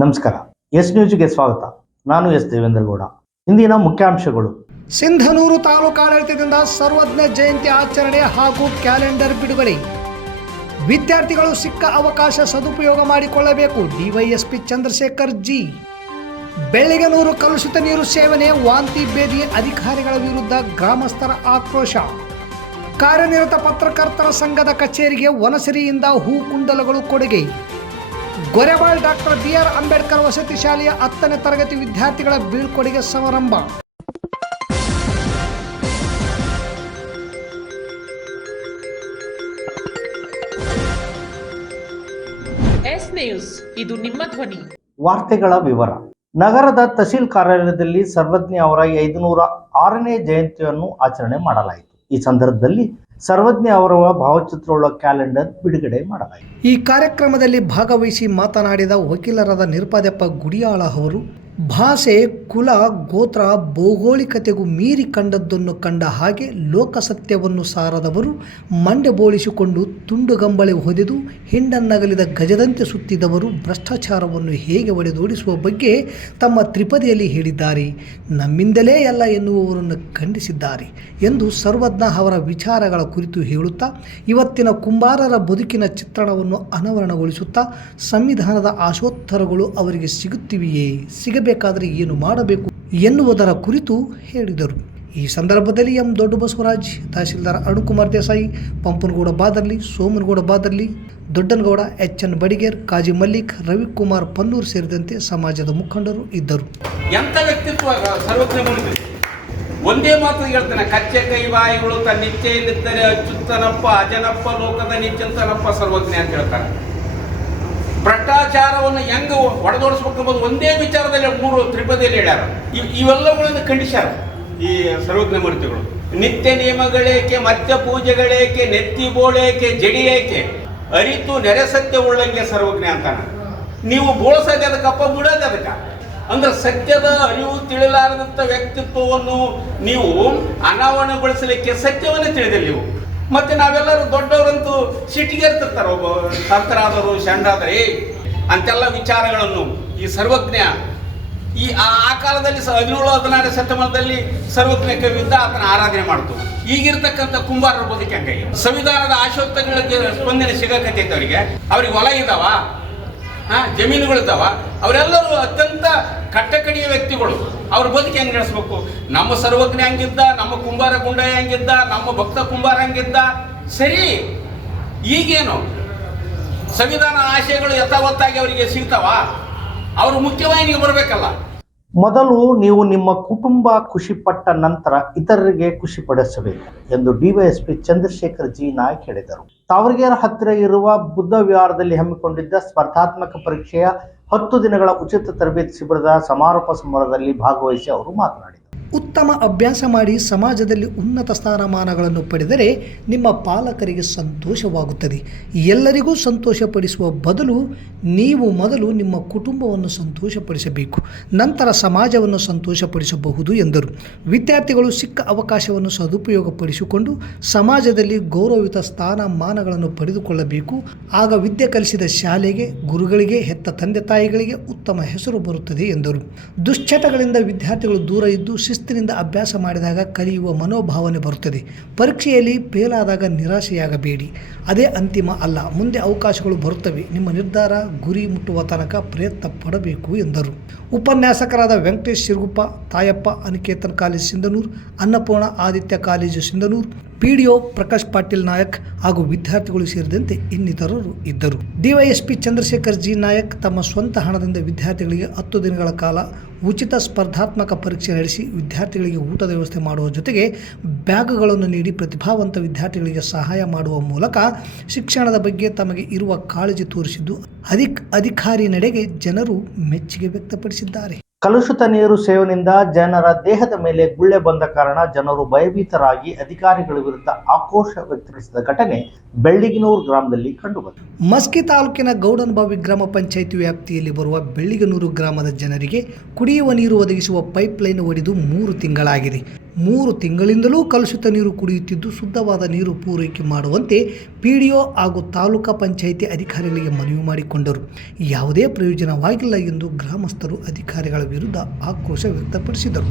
ನಮಸ್ಕಾರ. ಎಸ್ ನ್ಯೂಸ್ಗೆ ಸ್ವಾಗತ. ನಾನು ಎಸ್ ದೇವೇಂದ್ರಗೌಡ. ಇಂದಿನ ಮುಖ್ಯಾಂಶಗಳು. ಸಿಂಧನೂರು ತಾಲೂಕಾಡಳಿತದಿಂದ ಸರ್ವಜ್ಞ ಜಯಂತಿ ಆಚರಣೆ ಹಾಗೂ ಕ್ಯಾಲೆಂಡರ್ ಬಿಡುಗಡೆ. ವಿದ್ಯಾರ್ಥಿಗಳು ಸಿಕ್ಕ ಅವಕಾಶ ಸದುಪಯೋಗ ಮಾಡಿಕೊಳ್ಳಬೇಕು. DYSP Chandrashekhar G. ಬೆಳ್ಳಿಗನೂರು ಕಲುಷಿತ ನೀರು ಸೇವನೆ, ವಾಂತಿ ಭೇದಿ, ಅಧಿಕಾರಿಗಳ ವಿರುದ್ಧ ಗ್ರಾಮಸ್ಥರ ಆಕ್ರೋಶ. ಕಾರ್ಯನಿರತ ಪತ್ರಕರ್ತರ ಸಂಘದ ಕಚೇರಿಗೆ ವನಸಿರಿಯಿಂದ ಹೂಕುಂಡಲಗಳು ಕೊಡುಗೆ. Gorebal doctor B R. ಅಂಬೇಡ್ಕರ್ ವಸತಿ ಶಾಲೆಯ 10ನೇ ತರಗತಿ ವಿದ್ಯಾರ್ಥಿಗಳ ಬೀಳ್ಕೊಡುಗೆ ಸಮಾರಂಭ. ಎಸ್ ನ್ಯೂಸ್, ಇದು ನಿಮ್ಮ ಧ್ವನಿ. ವಾರ್ತೆಗಳ ವಿವರ. ನಗರದ ತಹಸೀಲ್ ಕಾರ್ಯಾಲಯದಲ್ಲಿ ಸರ್ವಜ್ಞ ಅವರ 506ನೇ ಜಯಂತಿಯನ್ನು ಆಚರಣೆ ಮಾಡಲಾಯಿತು. ಈ ಸಂದರ್ಭದಲ್ಲಿ ಸರ್ವಜ್ಞ ಅವರ ಭಾವಚಿತ್ರವುಳ್ಳ ಕ್ಯಾಲೆಂಡರ್ ಬಿಡುಗಡೆ ಮಾಡಲಾಯಿತು. ಈ ಕಾರ್ಯಕ್ರಮದಲ್ಲಿ ಭಾಗವಹಿಸಿ ಮಾತನಾಡಿದ ವಕೀಲರಾದ ನಿರುಪಾದಪ್ಪ ಗುಡಿಯಾಳ ಅವರು, ಭಾಷೆ, ಕುಲ, ಗೋತ್ರ, ಭೌಗೋಳಿಕತೆಗೂ ಮೀರಿ ಕಂಡದ್ದನ್ನು ಕಂಡ ಹಾಗೆ ಲೋಕಸತ್ಯವನ್ನು ಸಾರದವರು ಮಂಡೆ ಬೋಳಿಸಿಕೊಂಡು ತುಂಡುಗಂಬಳೆ ಹೊದೆದು ಹಿಂಡನ್ನಗಲಿದ ಗಜದಂತೆ ಸುತ್ತಿದವರು ಭ್ರಷ್ಟಾಚಾರವನ್ನು ಹೇಗೆ ಒಡೆದೋಡಿಸುವ ಬಗ್ಗೆ ತಮ್ಮ ತ್ರಿಪದಿಯಲ್ಲಿ ಹೇಳಿದ್ದಾರೆ. ನಮ್ಮಿಂದಲೇ ಎಲ್ಲ ಎನ್ನುವವರನ್ನು ಖಂಡಿಸಿದ್ದಾರೆ ಎಂದು ಸರ್ವಜ್ಞ ಅವರ ವಿಚಾರಗಳ ಕುರಿತು ಹೇಳುತ್ತಾ, ಇವತ್ತಿನ ಕುಂಬಾರರ ಬದುಕಿನ ಚಿತ್ರಣವನ್ನು ಅನಾವರಣಗೊಳಿಸುತ್ತಾ, ಸಂವಿಧಾನದ ಆಶೋತ್ತರಗಳು ಅವರಿಗೆ ಸಿಗುತ್ತಿವೆಯೇ, ಬೇಕಾದರೆ ಏನು ಮಾಡಬೇಕು ಎನ್ನುವುದರ ಕುರಿತು ಹೇಳಿದರು. ಈ ಸಂದರ್ಭದಲ್ಲಿ ಎಂ ದೊಡ್ಡ ಬಸವರಾಜ್, ತಹಶೀಲ್ದಾರ್ ಅರುಣಕುಮಾರ್ ದೇಸಾಯಿ, ಪಂಪನಗೌಡ ಬಾದರ್ಲಿ, ಸೋಮನಗೌಡ ಬಾದರ್ಲಿ, ದೊಡ್ಡನಗೌಡ, ಎಚ್.ಎನ್. ಬಡಿಗೇರ್, ಕಾಜಿ ಮಲ್ಲಿಕ್, ರವಿಕುಮಾರ್ ಪನ್ನೂರ್ ಸೇರಿದಂತೆ ಸಮಾಜದ ಮುಖಂಡರು ಇದ್ದರು. ಎಂಥ ವ್ಯಕ್ತಿತ್ವ ಸರ್ವಜ್ಞ ಬಂದಿದೆ. ಒಂದೇ ಮಾತು ಹೇಳ್ತಾನೆ, ಕಚ್ಚೆ ಕೈವಾಯಿಗಳು ತನ್ನಿಚ್ಛೆಯಲ್ಲಿದ್ದರೆ ಅಚ್ಚುತ್ತನಪ್ಪ ಅಜನಪ್ಪ ಲೋಕದ ನಿಚ್ಚಂತನಪ್ಪ ಸರ್ವಜ್ಞ ಅಂತ ಹೇಳ್ತಾರೆ. ಭ್ರಷ್ಟಾಚಾರವನ್ನು ಹೆಂಗ ಒಡೆದೋಡಿಸ್ಬೇಕೆಂಬುದು ಒಂದೇ ವಿಚಾರದಲ್ಲಿ 3 ತ್ರಿಪದಿಯಲ್ಲಿ ಹೇಳ್ಯಾರ. ಇವೆಲ್ಲಗಳನ್ನು ಖಂಡಿಸ್ಯಾರ ಈ ಸರ್ವಜ್ಞ ಮೂರ್ತಿಗಳು. ನಿತ್ಯ ನಿಯಮಗಳೇಕೆ, ಮಧ್ಯ ಪೂಜೆಗಳೇಕೆ, ನೆತ್ತಿ ಬೋಳೇಕೆ, ಜಡಿಯೇಕೆ, ಅರಿತು ನೆರೆ ಸತ್ಯ ಉಳ್ಳಂಗೆ ಸರ್ವಜ್ಞ ಅಂತಾನ. ನೀವು ಬೋಳ್ಸೋದು ಅದಕ್ಕಪ್ಪ, ಬಿಡೋದು ಅದಕ್ಕ. ಅಂದ್ರೆ ಸತ್ಯದ ಅರಿವು ತಿಳಿಲಾರದಂಥ ವ್ಯಕ್ತಿತ್ವವನ್ನು ನೀವು ಅನಾವರಣಗೊಳಿಸಲಿಕ್ಕೆ ಸತ್ಯವನ್ನೇ ತಿಳಿದಿಲ್ಲ ನೀವು. ಮತ್ತೆ ನಾವೆಲ್ಲರೂ ದೊಡ್ಡವರಂತೂ ಸಿಟ್ಟಿಗೆ ಇರ್ತಿರ್ತಾರೆ, ಒಬ್ಬ ಸಂತರಾದರು ಶಂಡಾದರೆ ಅಂತೆಲ್ಲ ವಿಚಾರಗಳನ್ನು ಈ ಸರ್ವಜ್ಞ ಆ ಕಾಲದಲ್ಲಿ 17-16 ಶತಮಾನದಲ್ಲಿ ಸರ್ವಜ್ಞ ಕವಿಯಿಂದ ಆತನ ಆರಾಧನೆ ಮಾಡ್ತು. ಈಗಿರ್ತಕ್ಕಂಥ ಕುಂಬಾರರ ಬದುಕಿ ಹಂಗಾಗಿ ಸಂವಿಧಾನದ ಆಶೋತ್ತರಗಳಿಗೆ ಸ್ಪಂದನೆ ಸಿಗಕತ್ತೈತೆ. ಅವ್ರಿಗೆ ಹೊಲ ಇದ್ದಾವ, ಜಮೀನುಗಳಿದ್ದಾವ. ಅವರೆಲ್ಲರೂ ಅತ್ಯಂತ ಕಟ್ಟಕಡೆಯ ವ್ಯಕ್ತಿಗಳು. ಅವ್ರ ಬದುಕಿ ಹೆಂಗೆ ನಡೆಸ್ಬೇಕು? ನಮ್ಮ ಸರ್ವಜ್ಞ ಹಂಗಿದ್ದ, ನಮ್ಮ ಕುಂಬಾರ ಗುಂಡಯ್ಯ ಹಂಗಿದ್ದ, ನಮ್ಮ ಭಕ್ತ ಕುಂಬಾರ ಹಂಗಿದ್ದ. ಸರಿ, ಈಗೇನು ಸಂವಿಧಾನ ಆಶಯಗಳು ಯಥಾವತ್ತಾಗಿ ಅವರಿಗೆ ಸಿಗ್ತಾವ? ಅವರು ಮುಖ್ಯವಾಹಿನಿಗೆ ಬರಬೇಕಲ್ಲ. ಮೊದಲು ನೀವು ನಿಮ್ಮ ಕುಟುಂಬ ಖುಷಿಪಟ್ಟ ನಂತರ ಇತರರಿಗೆ ಖುಷಿ ಪಡಿಸಬೇಕು ಎಂದು ಡಿವೈಎಸ್ಪಿ ಚಂದ್ರಶೇಖರ್ ಜಿ ನಾಯಕ್ ಹೇಳಿದರು. ತಾವರಗೆರೆ ಹತ್ತಿರ ಇರುವ ಬುದ್ಧ ವಿಹಾರದಲ್ಲಿ ಹಮ್ಮಿಕೊಂಡಿದ್ದ ಸ್ಪರ್ಧಾತ್ಮಕ ಪರೀಕ್ಷೆಯ 10 ದಿನಗಳ ಉಚಿತ ತರಬೇತಿ ಶಿಬಿರದ ಸಮಾರೋಪ ಸಮಾರಂಭದಲ್ಲಿ ಭಾಗವಹಿಸಿ ಅವರು ಮಾತನಾಡಿದರು. ಉತ್ತಮ ಅಭ್ಯಾಸ ಮಾಡಿ ಸಮಾಜದಲ್ಲಿ ಉನ್ನತ ಸ್ಥಾನಮಾನಗಳನ್ನು ಪಡೆದರೆ ನಿಮ್ಮ ಪಾಲಕರಿಗೆ ಸಂತೋಷವಾಗುತ್ತದೆ. ಎಲ್ಲರಿಗೂ ಸಂತೋಷಪಡಿಸುವ ಬದಲು ನೀವು ಮೊದಲು ನಿಮ್ಮ ಕುಟುಂಬವನ್ನು ಸಂತೋಷಪಡಿಸಬೇಕು, ನಂತರ ಸಮಾಜವನ್ನು ಸಂತೋಷಪಡಿಸಬಹುದು ಎಂದರು. ವಿದ್ಯಾರ್ಥಿಗಳು ಸಿಕ್ಕ ಅವಕಾಶವನ್ನು ಸದುಪಯೋಗಪಡಿಸಿಕೊಂಡು ಸಮಾಜದಲ್ಲಿ ಗೌರವಯುತ ಸ್ಥಾನಮಾನಗಳನ್ನು ಪಡೆದುಕೊಳ್ಳಬೇಕು. ಆಗ ವಿದ್ಯೆ ಕಲಿಸಿದ ಶಾಲೆಗೆ, ಗುರುಗಳಿಗೆ, ಹೆತ್ತ ತಂದೆ ತಾಯಿಗಳಿಗೆ ಉತ್ತಮ ಹೆಸರು ಬರುತ್ತದೆ ಎಂದರು. ದುಶ್ಚಟಗಳಿಂದ ವಿದ್ಯಾರ್ಥಿಗಳು ದೂರ ಇದ್ದು ಶಿಸ್ತಿನಿಂದ ಅಭ್ಯಾಸ ಮಾಡಿದಾಗ ಕಲಿಯುವ ಮನೋಭಾವನೆ ಬರುತ್ತದೆ. ಪರೀಕ್ಷೆಯಲ್ಲಿ ಫೇಲಾದಾಗ ನಿರಾಶೆಯಾಗಬೇಡಿ, ಅದೇ ಅಂತಿಮ ಅಲ್ಲ, ಮುಂದೆ ಅವಕಾಶಗಳು ಬರುತ್ತವೆ. ನಿಮ್ಮ ನಿರ್ಧಾರ ಗುರಿ ಮುಟ್ಟುವ ತನಕ ಪ್ರಯತ್ನ ಪಡಬೇಕು ಎಂದರು. ಉಪನ್ಯಾಸಕರಾದ Venkatesh Shiraguppa, Tayappa Aniketan college Sindhanur, Annapurna Aditya college Sindhanur, PDO Prakash Patil Nayak ಹಾಗೂ ವಿದ್ಯಾರ್ಥಿಗಳು ಸೇರಿದಂತೆ ಇನ್ನಿತರರು ಇದ್ದರು. ಡಿವೈಎಸ್ಪಿ ಚಂದ್ರಶೇಖರ್ ಜಿ ನಾಯಕ್ ತಮ್ಮ ಸ್ವಂತ ಹಣದಿಂದ ವಿದ್ಯಾರ್ಥಿಗಳಿಗೆ 10 ದಿನಗಳ ಕಾಲ ಉಚಿತ ಸ್ಪರ್ಧಾತ್ಮಕ ಪರೀಕ್ಷೆ ನಡೆಸಿ ವಿದ್ಯಾರ್ಥಿಗಳಿಗೆ ಊಟದ ವ್ಯವಸ್ಥೆ ಮಾಡುವ ಜೊತೆಗೆ ಬ್ಯಾಗ್ಗಳನ್ನು ನೀಡಿ ಪ್ರತಿಭಾವಂತ ವಿದ್ಯಾರ್ಥಿಗಳಿಗೆ ಸಹಾಯ ಮಾಡುವ ಮೂಲಕ ಶಿಕ್ಷಣದ ಬಗ್ಗೆ ತಮಗೆ ಇರುವ ಕಾಳಜಿ ತೋರಿಸಿದ್ದು ಅಧಿಕಾರಿ ನಡೆಗೆ ಜನರು ಮೆಚ್ಚುಗೆ ವ್ಯಕ್ತಪಡಿಸಿದ್ದಾರೆ. ಕಲುಷಿತ ನೀರು ಸೇವನೆಯಿಂದ ಜನರ ದೇಹದ ಮೇಲೆ ಗುಳ್ಳೆ ಬಂದ ಕಾರಣ ಜನರು ಭಯಭೀತರಾಗಿ ಅಧಿಕಾರಿಗಳ ವಿರುದ್ಧ ಆಕ್ರೋಶ ವ್ಯಕ್ತಪಡಿಸಿದ ಘಟನೆ ಬೆಳ್ಳಿಗನೂರು ಗ್ರಾಮದಲ್ಲಿ ಕಂಡುಬಂತು. ಮಸ್ಕಿ ತಾಲೂಕಿನ ಗೌಡನಬಾವಿ ಗ್ರಾಮ ಪಂಚಾಯಿತಿ ವ್ಯಾಪ್ತಿಯಲ್ಲಿ ಬರುವ ಬೆಳ್ಳಿಗನೂರು ಗ್ರಾಮದ ಜನರಿಗೆ ಕುಡಿಯುವ ನೀರು ಒದಗಿಸುವ ಪೈಪ್ ಲೈನ್ ಒಡೆದು 3 ತಿಂಗಳಾಗಿದೆ. 3 ತಿಂಗಳಿಂದಲೂ ಕಲುಷಿತ ನೀರು ಕುಡಿಯುತ್ತಿದ್ದು ಶುದ್ಧವಾದ ನೀರು ಪೂರೈಕೆ ಮಾಡುವಂತೆ PDO ಹಾಗೂ ತಾಲೂಕಾ ಪಂಚಾಯಿತಿ ಅಧಿಕಾರಿಗಳಿಗೆ ಮನವಿ ಮಾಡಿಕೊಂಡರು. ಯಾವುದೇ ಪ್ರಯೋಜನವಾಗಿಲ್ಲ ಎಂದು ಗ್ರಾಮಸ್ಥರು ಅಧಿಕಾರಿಗಳ ವಿರುದ್ಧ ಆಕ್ರೋಶ ವ್ಯಕ್ತಪಡಿಸಿದರು.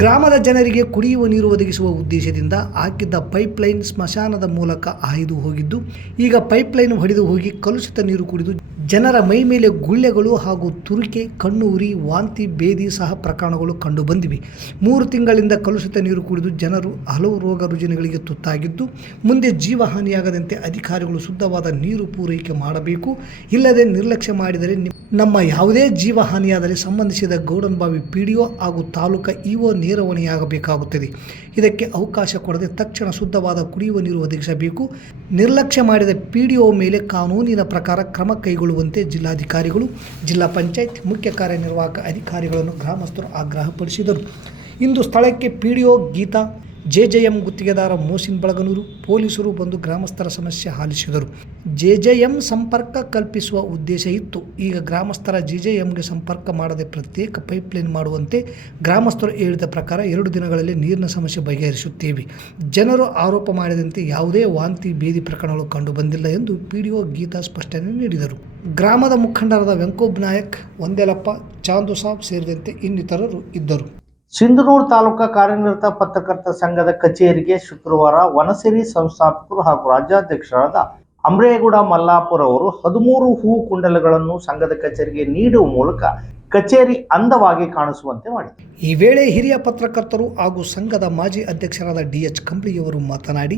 ಗ್ರಾಮದ ಜನರಿಗೆ ಕುಡಿಯುವ ನೀರು ಒದಗಿಸುವ ಉದ್ದೇಶದಿಂದ ಹಾಕಿದ್ದ ಪೈಪ್ಲೈನ್ ಸ್ಮಶಾನದ ಮೂಲಕ ಹಾಯ್ದು ಹೋಗಿದ್ದು, ಈಗ ಪೈಪ್ಲೈನ್ ಹೊಡೆದು ಹೋಗಿ ಕಲುಷಿತ ನೀರು ಕುಡಿದು ಜನರ ಮೈ ಮೇಲೆ ಗುಳ್ಳೆಗಳು ಹಾಗೂ ತುರಿಕೆ, ಕಣ್ಣು ಉರಿ, ವಾಂತಿ, ಬೇದಿ ಸಹ ಪ್ರಕರಣಗಳು ಕಂಡುಬಂದಿವೆ. 3 ತಿಂಗಳಿಂದ ಕಲುಷಿತ ನೀರು ಕುಡಿದು ಜನರು ಹಲವು ರೋಗ ರುಜಿನಗಳಿಗೆ ತುತ್ತಾಗಿದ್ದು, ಮುಂದೆ ಜೀವಹಾನಿಯಾಗದಂತೆ ಅಧಿಕಾರಿಗಳು ಶುದ್ಧವಾದ ನೀರು ಪೂರೈಕೆ ಮಾಡಬೇಕು. ಇಲ್ಲದೆ ನಿರ್ಲಕ್ಷ್ಯ ಮಾಡಿದರೆ ನಮ್ಮ ಯಾವುದೇ ಜೀವಹಾನಿಯಾದರೆ ಸಂಬಂಧಿಸಿದ ಗೌಡನಬಾವಿ PDO ಹಾಗೂ ತಾಲೂಕಾ EO ನೇರ ಹೊಣೆಯಾಗಬೇಕಾಗುತ್ತದೆ. ಇದಕ್ಕೆ ಅವಕಾಶ ಕೊಡದೆ ತಕ್ಷಣ ಶುದ್ಧವಾದ ಕುಡಿಯುವ ನೀರು ಒದಗಿಸಬೇಕು. ನಿರ್ಲಕ್ಷ್ಯ ಮಾಡಿದ PDO ಮೇಲೆ ಕಾನೂನಿನ ಪ್ರಕಾರ ಕ್ರಮ ಕೈಗೊಳ್ಳುವಂತೆ ಜಿಲ್ಲಾಧಿಕಾರಿಗಳು, ಜಿಲ್ಲಾ ಪಂಚಾಯತ್ ಮುಖ್ಯ ಕಾರ್ಯನಿರ್ವಾಹಕ ಅಧಿಕಾರಿಗಳನ್ನು ಗ್ರಾಮಸ್ಥರು ಆಗ್ರಹಪಡಿಸಿದರು. ಇಂದು ಸ್ಥಳಕ್ಕೆ PDO ಗೀತಾ, JJM ಗುತ್ತಿಗೆದಾರ ಮೋಸಿನ್ ಬಳಗನೂರು, ಪೊಲೀಸರು ಬಂದು ಗ್ರಾಮಸ್ಥರ ಸಮಸ್ಯೆ ಆಲಿಸಿದರು. JJM ಸಂಪರ್ಕ ಕಲ್ಪಿಸುವ ಉದ್ದೇಶ ಇತ್ತು. ಈಗ ಗ್ರಾಮಸ್ಥರ JJMಗೆ ಸಂಪರ್ಕ ಮಾಡದೆ ಪ್ರತ್ಯೇಕ ಪೈಪ್ಲೈನ್ ಮಾಡುವಂತೆ ಗ್ರಾಮಸ್ಥರು ಹೇಳಿದ ಪ್ರಕಾರ 2 ದಿನಗಳಲ್ಲಿ ನೀರಿನ ಸಮಸ್ಯೆ ಬಗೆಹರಿಸುತ್ತೇವೆ. ಜನರು ಆರೋಪ ಮಾಡಿದಂತೆ ಯಾವುದೇ ವಾಂತಿ, ಬೇದಿ ಪ್ರಕರಣಗಳು ಕಂಡುಬಂದಿಲ್ಲ ಎಂದು PDO ಗೀತಾ ಸ್ಪಷ್ಟನೆ ನೀಡಿದರು. ಗ್ರಾಮದ ಮುಖಂಡರಾದ ವೆಂಕೋಬ್ ನಾಯಕ್, ಒಂದೇಲಪ್ಪ, ಚಾಂದು ಸಾಬ್ ಸೇರಿದಂತೆ ಇನ್ನಿತರರು ಇದ್ದರು. ಸಿಂಧನೂರು ತಾಲೂಕಾ ಕಾರ್ಯನಿರತ ಪತ್ರಕರ್ತರ ಸಂಘದ ಕಚೇರಿಗೆ ಶುಕ್ರವಾರ ವನಸಿರಿ ಸಂಸ್ಥಾಪಕರು ಹಾಗೂ ರಾಜ್ಯಾಧ್ಯಕ್ಷರಾದ ಅಮ್ರೇಗೌಡ ಮಲ್ಲಾಪುರ ಅವರು 13 ಹೂ ಕುಂಡಲಗಳನ್ನು ಸಂಘದ ಕಚೇರಿಗೆ ನೀಡುವ ಮೂಲಕ ಕಚೇರಿ ಅಂದವಾಗಿ ಕಾಣಿಸುವಂತೆ ಮಾಡಿದರು. ಈ ವೇಳೆ ಹಿರಿಯ ಪತ್ರಕರ್ತರು ಹಾಗೂ ಸಂಘದ ಮಾಜಿ ಅಧ್ಯಕ್ಷರಾದ DH ಕಂಬ್ಳಿಯವರು ಮಾತನಾಡಿ,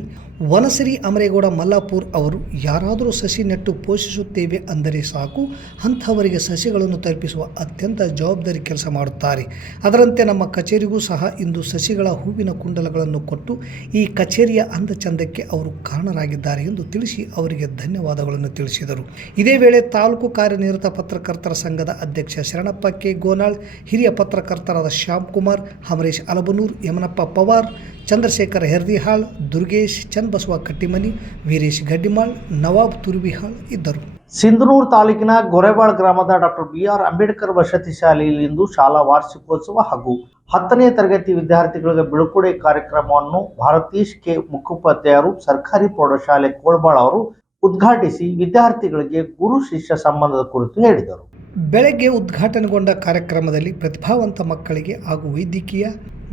ವನಸಿರಿ ಅಮರೇಗೌಡ ಮಲ್ಲಾಪುರ್ ಅವರು ಯಾರಾದರೂ ಸಸಿ ನೆಟ್ಟು ಪೋಷಿಸುತ್ತೇವೆ ಅಂದರೆ ಸಾಕು, ಅಂಥವರಿಗೆ ಸಸಿಗಳನ್ನು ತಲುಪಿಸುವ ಅತ್ಯಂತ ಜವಾಬ್ದಾರಿ ಕೆಲಸ ಮಾಡುತ್ತಾರೆ. ಅದರಂತೆ ನಮ್ಮ ಕಚೇರಿಗೂ ಸಹ ಇಂದು ಸಸಿಗಳ ಹೂವಿನ ಕುಂಡಲಗಳನ್ನು ಕೊಟ್ಟು ಈ ಕಚೇರಿಯ ಅಂದ ಚಂದಕ್ಕೆ ಅವರು ಕಾರಣರಾಗಿದ್ದಾರೆ ಎಂದು ತಿಳಿಸಿ ಅವರಿಗೆ ಧನ್ಯವಾದಗಳನ್ನು ತಿಳಿಸಿದರು. ಇದೇ ವೇಳೆ ತಾಲೂಕು ಕಾರ್ಯನಿರತ ಪತ್ರಕರ್ತರ ಸಂಘದ ಅಧ್ಯಕ್ಷ ಶರಣಪ್ಪ ಕೆ ಗೋನಾಳ್, ಹಿರಿಯ ಪತ್ರಕರ್ತರಾದ ಶ್ಯಾಮ್ ಕುಮಾರ್, ಅಮರೇಶ್ ಅಲಬನೂರ್, ಯಮನಪ್ಪ ಪವಾರ್, ಚಂದ್ರಶೇಖರ್ ಹೆರ್ದಿಹಾಳ್, ದುರ್ಗೇಶ್, ಚನ್ನಬಸವ ಕಟ್ಟಿಮನಿ, ವೀರೇಶ್ ಗಡ್ಡಿಮಾಳ್, ನವಾಬ್ ತುರ್ಬಿಹಾಳ್ ಇದ್ದರು. ಸಿಂಧನೂರು ತಾಲೂಕಿನ ಗೊರೆಬಾಳ್ ಗ್ರಾಮದ ಡಾಕ್ಟರ್ BR ಅಂಬೇಡ್ಕರ್ ವಸತಿ ಶಾಲೆಯಲ್ಲಿ ಇಂದು ಶಾಲಾ ವಾರ್ಷಿಕೋತ್ಸವ ಹಾಗೂ 10ನೇ ತರಗತಿ ವಿದ್ಯಾರ್ಥಿಗಳಿಗೆ ಬೀಳ್ಕೊಡುಗೆ ಕಾರ್ಯಕ್ರಮವನ್ನು ಭಾರತೀಶ್ ಕೆ ಮುಖೋಪಾಧ್ಯಾಯರು ಸರ್ಕಾರಿ ಪ್ರೌಢಶಾಲೆ ಕೋಳ್ಬಾಳ್ ಅವರು ಉದ್ಘಾಟಿಸಿ ವಿದ್ಯಾರ್ಥಿಗಳಿಗೆ ಗುರು ಶಿಷ್ಯ ಸಂಬಂಧದ ಕುರಿತು ಹೇಳಿದರು. ಬೆಳಗ್ಗೆ ಉದ್ಘಾಟನೆಗೊಂಡ ಕಾರ್ಯಕ್ರಮದಲ್ಲಿ ಪ್ರತಿಭಾವಂತ ಮಕ್ಕಳಿಗೆ ಹಾಗೂ ವೈದ್ಯಕೀಯ,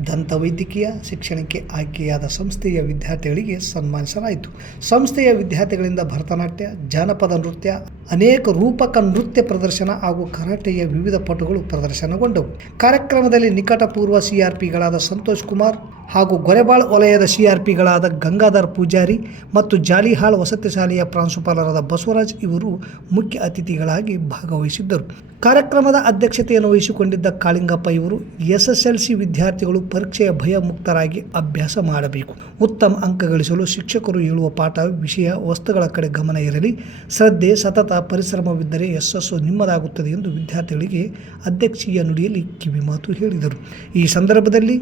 ದಂತವೈದ್ಯಕೀಯ ಶಿಕ್ಷಣಕ್ಕೆ ಆಯ್ಕೆಯಾದ ಸಂಸ್ಥೆಯ ವಿದ್ಯಾರ್ಥಿಗಳಿಗೆ ಸನ್ಮಾನಿಸಲಾಯಿತು. ಸಂಸ್ಥೆಯ ವಿದ್ಯಾರ್ಥಿಗಳಿಂದ ಭರತನಾಟ್ಯ, ಜಾನಪದ ನೃತ್ಯ, ಅನೇಕ ರೂಪಕ ನೃತ್ಯ ಪ್ರದರ್ಶನ ಹಾಗೂ ಕರಾಟೆಯ ವಿವಿಧ ಪಟುಗಳು ಪ್ರದರ್ಶನಗೊಂಡವು. ಕಾರ್ಯಕ್ರಮದಲ್ಲಿ ನಿಕಟಪೂರ್ವ CRPಗಳಾದ ಸಂತೋಷ್ ಕುಮಾರ್ ಹಾಗೂ ಗೊರೆಬಾಳ್ ವಲಯದ CRPಗಳಾದ ಗಂಗಾಧರ್ ಪೂಜಾರಿ ಮತ್ತು ಜಾಲಿಹಾಳ್ ವಸತಿ ಶಾಲೆಯ ಪ್ರಾಂಶುಪಾಲರಾದ ಬಸವರಾಜ್ ಇವರು ಮುಖ್ಯ ಅತಿಥಿಗಳಾಗಿ ಭಾಗವಹಿಸಿದ್ದರು. ಕಾರ್ಯಕ್ರಮದ ಅಧ್ಯಕ್ಷತೆಯನ್ನು ವಹಿಸಿಕೊಂಡಿದ್ದ ಕಾಳಿಂಗಪ್ಪ ಇವರು SSLC ವಿದ್ಯಾರ್ಥಿಗಳು ಪರೀಕ್ಷೆಯ ಭಯ ಮುಕ್ತರಾಗಿ ಅಭ್ಯಾಸ ಮಾಡಬೇಕು. ಉತ್ತಮ ಅಂಕ ಗಳಿಸಲು ಶಿಕ್ಷಕರು ಹೇಳುವ ಪಾಠ, ವಿಷಯ, ವಸ್ತುಗಳ ಕಡೆ ಗಮನ ಇರಲಿ. ಶ್ರದ್ಧೆ, ಸತತ ಪರಿಶ್ರಮವಿದ್ದರೆ ಯಶಸ್ಸು ನಿಮ್ಮದಾಗುತ್ತದೆ ಎಂದು ವಿದ್ಯಾರ್ಥಿಗಳಿಗೆ ಅಧ್ಯಕ್ಷೀಯ ನುಡಿಯಲ್ಲಿ ಕಿವಿಮಾತು ಹೇಳಿದರು. ಈ ಸಂದರ್ಭದಲ್ಲಿ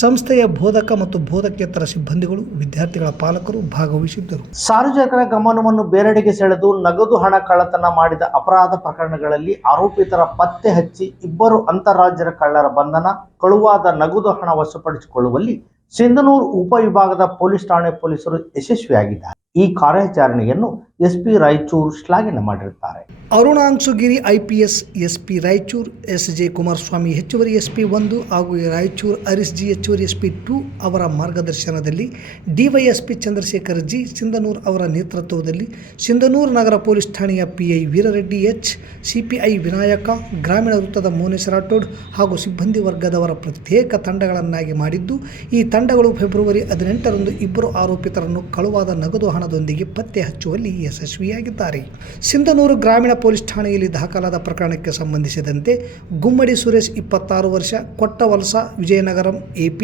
ಸಂಸ್ಥೆಯ ಬೋಧಕ ಮತ್ತು ಬೋಧಕೇತರ ಸಿಬ್ಬಂದಿಗಳು, ವಿದ್ಯಾರ್ಥಿಗಳ ಪಾಲಕರು ಭಾಗವಹಿಸಿದ್ದರು. ಸಾರ್ವಜನಿಕರ ಗಮನವನ್ನು ಬೇರೆಡೆಗೆ ಸೆಳೆದು ನಗದು ಹಣ ಕಳ್ಳತನ ಮಾಡಿದ ಅಪರಾಧ ಪ್ರಕರಣಗಳಲ್ಲಿ ಆರೋಪಿತರ ಪತ್ತೆ ಹಚ್ಚಿ 2 ಅಂತಾರಾಜ್ಯದ ಕಳ್ಳರ ಬಂಧನ, ಕಳುವಾದ ನಗದು ಹಣ ವಶಪಡಿಸಿಕೊಳ್ಳುವಲ್ಲಿ ಸಿಂಧನೂರು ಉಪವಿಭಾಗದ ಪೊಲೀಸ್ ಠಾಣೆ ಪೊಲೀಸರು ಯಶಸ್ವಿಯಾಗಿದ್ದಾರೆ. ಈ ಕಾರ್ಯಾಚರಣೆಯನ್ನು SP ರಾಯಚೂರು ಶ್ಲಾಘನೆ ಮಾಡಿರುತ್ತಾರೆ. ಅರುಣಾಂಶುಗಿರಿ IPS, SP Raichur SJ Kumaraswamy ಹೆಚ್ಚುವರಿ SP 1 ಹಾಗೂ ರಾಯಚೂರು ಹರೀಶ್ G ಹೆಚ್ಚುವರಿ SP 2 ಅವರ ಮಾರ್ಗದರ್ಶನದಲ್ಲಿ DYSP ಚಂದ್ರಶೇಖರ್ G ಸಿಂಧನೂರು ಅವರ ನೇತೃತ್ವದಲ್ಲಿ ಸಿಂಧನೂರು ನಗರ ಪೊಲೀಸ್ ಠಾಣೆಯ PI Veerareddy H, CPI Vinayaka, ಗ್ರಾಮೀಣ ವೃತ್ತದ ಮೋನೇಶ್ ರಾಠೋಡ್ ಹಾಗೂ ಸಿಬ್ಬಂದಿ ವರ್ಗದವರ ಪ್ರತ್ಯೇಕ ತಂಡಗಳನ್ನಾಗಿ ಮಾಡಿದ್ದು, ಈ ತಂಡಗಳು ಫೆಬ್ರವರಿ 18ರಂದು 2 ಆರೋಪಿತರನ್ನು ಕಳುವಾದ ನಗದು ಹಣದೊಂದಿಗೆ ಪತ್ತೆ ಹಚ್ಚುವಲ್ಲಿ ಯಶಸ್ವಿಯಾಗಿದ್ದಾರೆ. ಸಿಂಧನೂರು ಗ್ರಾಮೀಣ ಪೊಲೀಸ್ ಠಾಣೆಯಲ್ಲಿ ದಾಖಲಾದ ಪ್ರಕರಣಕ್ಕೆ ಸಂಬಂಧಿಸಿದಂತೆ ಗುಮ್ಮಡಿ ಸುರೇಶ್ 26 ವರ್ಷ, ಕೊಟ್ಟವಲಸ ವಿಜಯನಗರಂ AP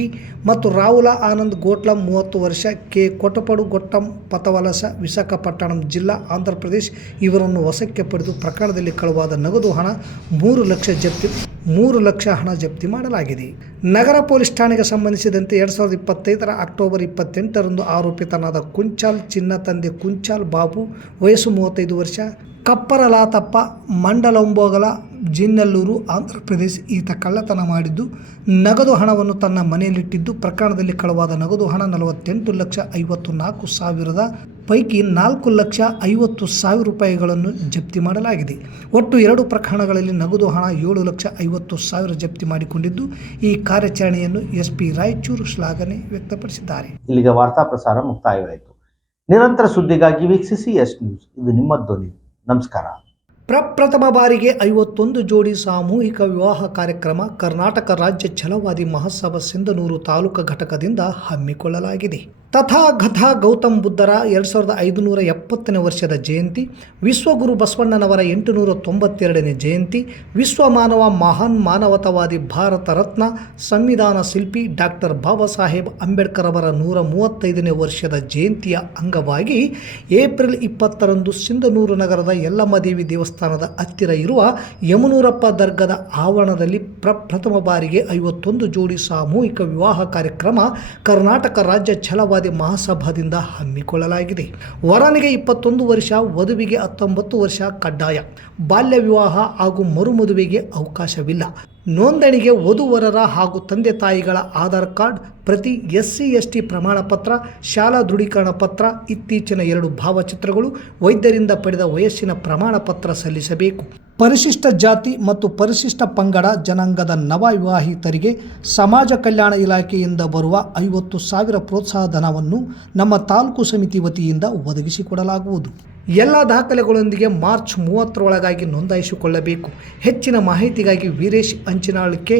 ಮತ್ತು ರಾಹುಲ ಆನಂದ್ ಗೋಟ್ಲಂ 30 ವರ್ಷ, ಕೆ ಕೊಟ್ಟಪಡು ಗೊಟ್ಟಂ ಪತವಲಸ ವಿಶಾಖಪಟ್ಟಣಂ ಜಿಲ್ಲಾ ಆಂಧ್ರ ಪ್ರದೇಶ್ ಇವರನ್ನು ವಶಕ್ಕೆ ಪಡೆದು ಪ್ರಕರಣದಲ್ಲಿ ಕಳುವಾದ ನಗದು ಹಣ 3 ಲಕ್ಷ ಹಣ ಜಪ್ತಿ ಮಾಡಲಾಗಿದೆ. ನಗರ ಪೊಲೀಸ್ ಠಾಣೆಗೆ ಸಂಬಂಧಿಸಿದಂತೆ 2025ರ ಅಕ್ಟೋಬರ್ 28ರಂದು ಆರೋಪಿತನಾದ ಕುಂಚಾಲ್ ಚಿನ್ನ ತಂದೆ ಕುಂಚಾಲ್ ಬಾಬು ವಯಸ್ಸು 35 ವರ್ಷ, ಕಪ್ಪರಲಾತಪ್ಪ ಮಂಡಲಂಬೋಗಲ ಜಿನ್ನಲ್ಲೂರು, ಆಂಧ್ರ ಪ್ರದೇಶ ಈತ ಕಳ್ಳತನ ಮಾಡಿದ್ದು ನಗದು ಹಣವನ್ನು ತನ್ನ ಮನೆಯಲ್ಲಿಟ್ಟಿದ್ದು. ಪ್ರಕರಣದಲ್ಲಿ ಕಳವಾದ ನಗದು ಹಣ 48,54,000 ಪೈಕಿ 4,50,000 ರೂಪಾಯಿಗಳನ್ನು ಜಪ್ತಿ ಮಾಡಲಾಗಿದೆ. ಒಟ್ಟು 2 ಪ್ರಕರಣಗಳಲ್ಲಿ ನಗದು ಹಣ 7,50,000 ಜಪ್ತಿ ಮಾಡಿಕೊಂಡಿದ್ದು, ಈ ಕಾರ್ಯಾಚರಣೆಯನ್ನು ಎಸ್ಪಿ ರಾಯಚೂರು ಶ್ಲಾಘನೆ ವ್ಯಕ್ತಪಡಿಸಿದ್ದಾರೆ. ಇಲ್ಲಿಗೆ ವಾರ್ತಾ ಪ್ರಸಾರ ಮುಕ್ತಾಯವಾಯಿತು. ನಿರಂತರ ಸುದ್ದಿಗಾಗಿ ವೀಕ್ಷಿಸಿ ಎಸ್ ನ್ಯೂಸ್, ಇದು ನಿಮ್ಮ ಧ್ವನಿ. ನಮಸ್ಕಾರ. ಪ್ರಪ್ರಥಮ ಬಾರಿಗೆ 51 ಜೋಡಿ ಸಾಮೂಹಿಕ ವಿವಾಹ ಕಾರ್ಯಕ್ರಮ ಕರ್ನಾಟಕ ರಾಜ್ಯ ಛಲವಾದಿ ಮಹಾಸಭಾ ಸಿಂಧನೂರು ತಾಲೂಕು ಘಟಕದಿಂದ ಹಮ್ಮಿಕೊಳ್ಳಲಾಗಿದೆ. ತಥಾಗತ ಗೌತಮ್ ಬುದ್ಧರ 2570ನೇ ವರ್ಷದ ಜಯಂತಿ, ವಿಶ್ವಗುರು ಬಸವಣ್ಣನವರ 892ನೇ ಜಯಂತಿ, ವಿಶ್ವ ಮಾನವ ಮಹಾನ್ ಮಾನವತಾವಾದಿ ಭಾರತ ರತ್ನ ಸಂವಿಧಾನ ಶಿಲ್ಪಿ ಡಾಕ್ಟರ್ ಬಾಬಾ ಸಾಹೇಬ್ ಅಂಬೇಡ್ಕರ್ ಅವರ 135ನೇ ವರ್ಷದ ಜಯಂತಿಯ ಅಂಗವಾಗಿ ಏಪ್ರಿಲ್ 20ರಂದು ಸಿಂಧನೂರು ನಗರದ ಯಲ್ಲಮ್ಮದೇವಿ ದೇವಸ್ಥಾನದ ಹತ್ತಿರ ಇರುವ ಯಮನೂರಪ್ಪ ದರ್ಗಾದ ಆವರಣದಲ್ಲಿ ಪ್ರಪ್ರಥಮ ಬಾರಿಗೆ 51 ಜೋಡಿ ಸಾಮೂಹಿಕ ವಿವಾಹ ಕಾರ್ಯಕ್ರಮ ಕರ್ನಾಟಕ ರಾಜ್ಯ ಛಲವಾದಿ ಮಹಾಸಭಾದಿಂದ ಹಮ್ಮಿಕೊಳ್ಳಲಾಗಿದೆ. ವರನಿಗೆ 21 ವರ್ಷ, ವಧುವಿಗೆ 19 ವರ್ಷ ಕಡ್ಡಾಯ. ಬಾಲ್ಯ ವಿವಾಹ ಹಾಗೂ ಮರುಮದುವೆಗೆ ಅವಕಾಶವಿಲ್ಲ. ನೋಂದಣಿಗೆ ವಧುವರರ ಹಾಗೂ ತಂದೆ ತಾಯಿಗಳ ಆಧಾರ್ ಕಾರ್ಡ್ ಪ್ರತಿ, SC/ST ಪ್ರಮಾಣ ಪತ್ರ, ಶಾಲಾ ದೃಢೀಕರಣ ಪತ್ರ, ಇತ್ತೀಚಿನ 2 ಭಾವಚಿತ್ರಗಳು, ವೈದ್ಯರಿಂದ ಪಡೆದ ವಯಸ್ಸಿನ ಪ್ರಮಾಣ ಪತ್ರ ಸಲ್ಲಿಸಬೇಕು. ಪರಿಶಿಷ್ಟ ಜಾತಿ ಮತ್ತು ಪರಿಶಿಷ್ಟ ಪಂಗಡ ಜನಾಂಗದ ನವ ವಿವಾಹಿತರಿಗೆ ಸಮಾಜ ಕಲ್ಯಾಣ ಇಲಾಖೆಯಿಂದ ಬರುವ 50,000 ಪ್ರೋತ್ಸಾಹ ಧನವನ್ನು ನಮ್ಮ ತಾಲೂಕು ಸಮಿತಿ ವತಿಯಿಂದ ಒದಗಿಸಿಕೊಡಲಾಗುವುದು. ಎಲ್ಲ ದಾಖಲೆಗಳೊಂದಿಗೆ ಮಾರ್ಚ್ 30ರೊಳಗಾಗಿ ನೋಂದಾಯಿಸಿಕೊಳ್ಳಬೇಕು. ಹೆಚ್ಚಿನ ಮಾಹಿತಿಗಾಗಿ ವೀರೇಶ್ ಅಂಚಿನಾಳ್ಕೆ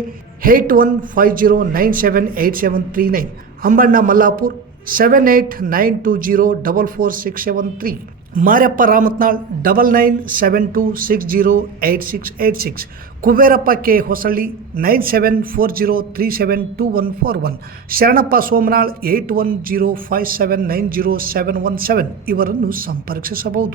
8150978739, ಅಂಬಣ್ಣ ಮಲ್ಲಾಪುರ್ 7892044673, ಮಾರ್ಯಪ್ಪ ರಾಮತ್ನಾಳ್ 9972608686, ಕುಬೇರಪ್ಪ ಕೆ ಹೊಸಳ್ಳಿ 9740372141, ಶರಣಪ್ಪ ಸೋಮನಾಳ್ 8105790717 ಇವರನ್ನು ಸಂಪರ್ಕಿಸಬಹುದು.